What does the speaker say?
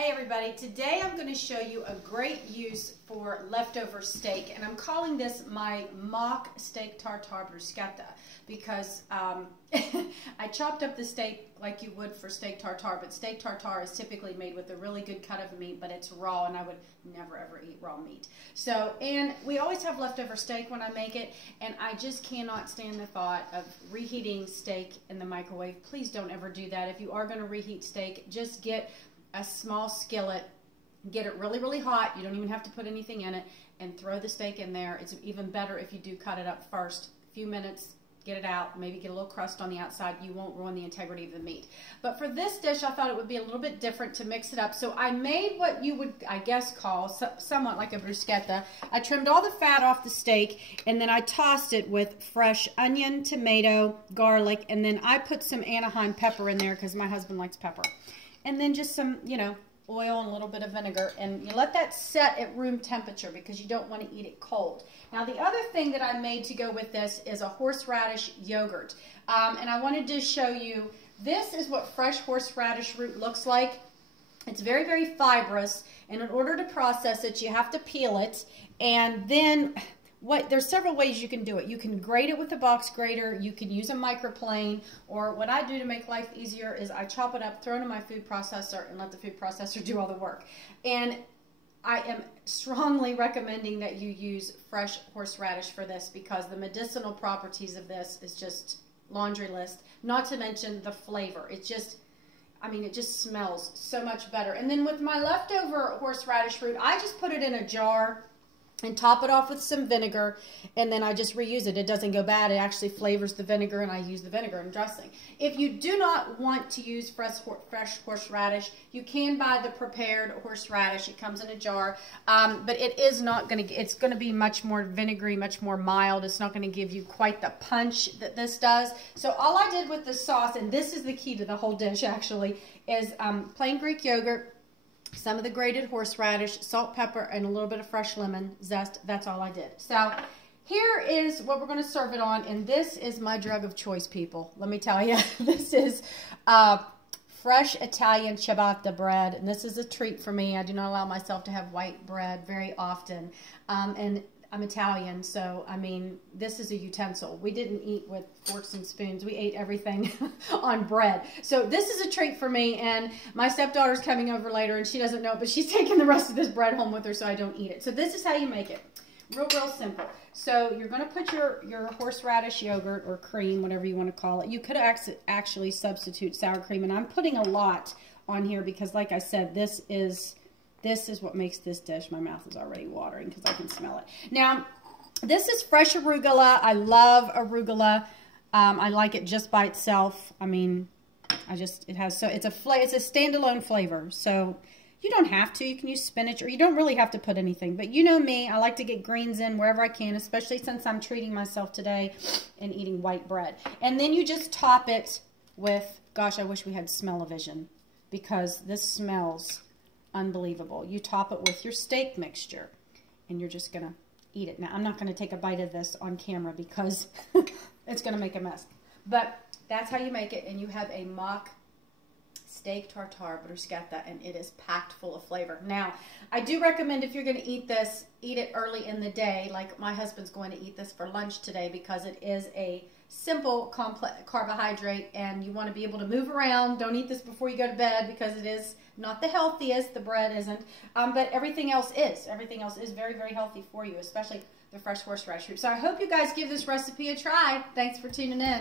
Hey everybody, today I'm going to show you a great use for leftover steak, and I'm calling this my mock steak tartare bruschetta because I chopped up the steak like you would for steak tartare, but steak tartare is typically made with a really good cut of meat, but it's raw, and I would never ever eat raw meat. So, and we always have leftover steak when I make it, and I just cannot stand the thought of reheating steak in the microwave. Please don't ever do that. If you are going to reheat steak, just get a small skillet, get it really, really hot. You don't even have to put anything in it, and throw the steak in there. It's even better if you do cut it up first. A few minutes, get it out, maybe get a little crust on the outside. You won't ruin the integrity of the meat. But for this dish, I thought it would be a little bit different to mix it up. So I made what you would, I guess, call somewhat like a bruschetta. I trimmed all the fat off the steak, and then I tossed it with fresh onion, tomato, garlic, and then I put some Anaheim pepper in there because my husband likes pepper. And then just some, oil and a little bit of vinegar. And you let that set at room temperature because you don't want to eat it cold. Now, the other thing that I made to go with this is a horseradish yogurt. And I wanted to show you, this is what fresh horseradish root looks like. It's very, very fibrous. And in order to process it, you have to peel it. And then there's several ways you can do it. You can grate it with a box grater, you can use a microplane, or what I do to make life easier is I chop it up, throw it in my food processor, and let the food processor do all the work. And I am strongly recommending that you use fresh horseradish for this because the medicinal properties of this is just laundry list, not to mention the flavor. It just smells so much better. And then with my leftover horseradish root, I just put it in a jar and top it off with some vinegar, and then I just reuse it. It doesn't go bad. It actually flavors the vinegar, and I use the vinegar in dressing. If you do not want to use fresh horseradish, you can buy the prepared horseradish. It comes in a jar, but it is not going to, it's going to be much more vinegary, much more mild. It's not going to give you quite the punch that this does. So all I did with the sauce, and this is the key to the whole dish actually, is plain Greek yogurt, some of the grated horseradish, salt, pepper, and a little bit of fresh lemon zest. That's all I did. So here is what we're going to serve it on, and this is my drug of choice, people. Let me tell you, this is fresh Italian ciabatta bread, and this is a treat for me. I do not allow myself to have white bread very often, and I'm Italian, so, this is a utensil. We didn't eat with forks and spoons. We ate everything on bread. So this is a treat for me, and my stepdaughter's coming over later, and she doesn't know, but she's taking the rest of this bread home with her so I don't eat it. So this is how you make it. Real, real simple. So you're going to put your horseradish yogurt or cream, whatever you want to call it. You could actually substitute sour cream, and I'm putting a lot on here because, like I said, this is what makes this dish. My mouth is already watering because I can smell it. Now, this is fresh arugula. I love arugula. I like it just by itself. It's a standalone flavor. So you don't have to. You can use spinach, or you don't really have to put anything. But you know me, I like to get greens in wherever I can, especially since I'm treating myself today and eating white bread. And then you just top it with, gosh, I wish we had smell-o-vision because this smells unbelievable. You top it with your steak mixture, and you're just gonna eat it. Now, I'm not gonna take a bite of this on camera because it's gonna make a mess, but that's how you make it, and you have a mock steak tartare bruschetta, and it is packed full of flavor. Now, I do recommend if you're gonna eat this, eat it early in the day. Like my husband's going to eat this for lunch today because it is a simple complex carbohydrate, and you want to be able to move around. Don't eat this before you go to bed because it is not the healthiest. The bread isn't, but everything else is. Everything else is very, very healthy for you, especially the fresh horseradish root. So I hope you guys give this recipe a try. Thanks for tuning in.